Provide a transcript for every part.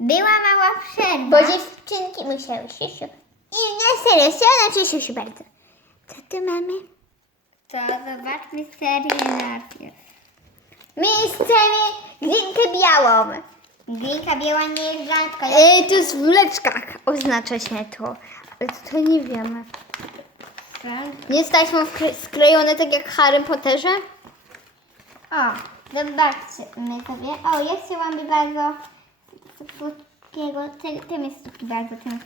Była mała przerwa. Bo dziewczynki musiały się siu. I nie serio, się znaczy się bardzo. Co tu mamy? To zobaczmy serię najpierw. Miejscemi glinkę białą. Glinka biała nie jest rzadko. Ej, to jest w oznacza się to. Ale to, to nie wiemy. Nie jest taśmą sklejone tak jak w Harry Potterze? O, zobaczmy sobie. O, ja chciałam bardzo słodkiego, te- tym jest słodki bardzo, tym.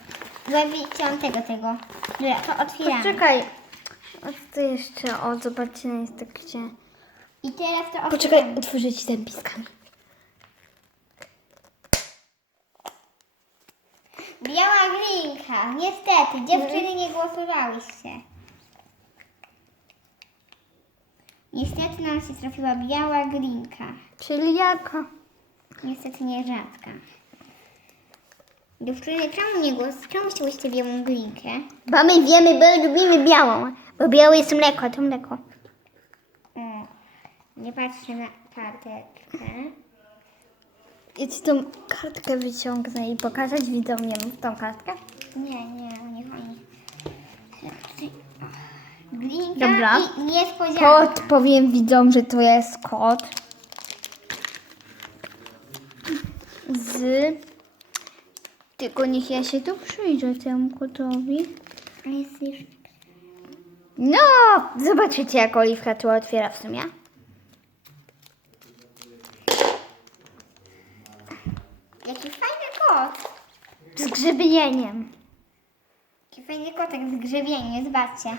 Chciałam tego, tego. Dobra, to otwieramy. Poczekaj. O, co jeszcze? O, zobaczcie na Instagramie. I teraz to otwieramy. Poczekaj, otworzę ci zębiskami. Biała glinka. Niestety, dziewczyny nie głosowałyście. Niestety nam się trafiła biała glinka. Czyli jaka? Niestety nie rzadka. Dziewczyny, czemu nie głos? Czemu chciałyście białą glinkę? Bo my wiemy, bo lubimy białą. Bo białe jest mleko, to mleko. Mm. Nie patrzcie na karteczkę. Ja ci tą kartkę wyciągnę i pokazać widzom tą kartkę. Nie, nie, nie fajnie. Glinka Dobra. i niespodzianka. Kot, powiem widzom, że to jest kot. Z... Tylko niech ja się tu przyjrzę temu kotowi. Jest już... No, zobaczycie jak Oliwka tu otwiera w sumie. Jaki fajny kot. Z grzebieniem. Jaki fajny kotek z grzebieniem, zobaczcie.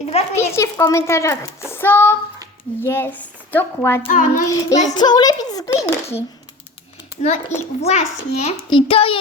I zobaczmy jak... Piszcie w komentarzach, co jest dokładnie. O, no i I właśnie- Co ulepić z glinki. No i właśnie... I to jest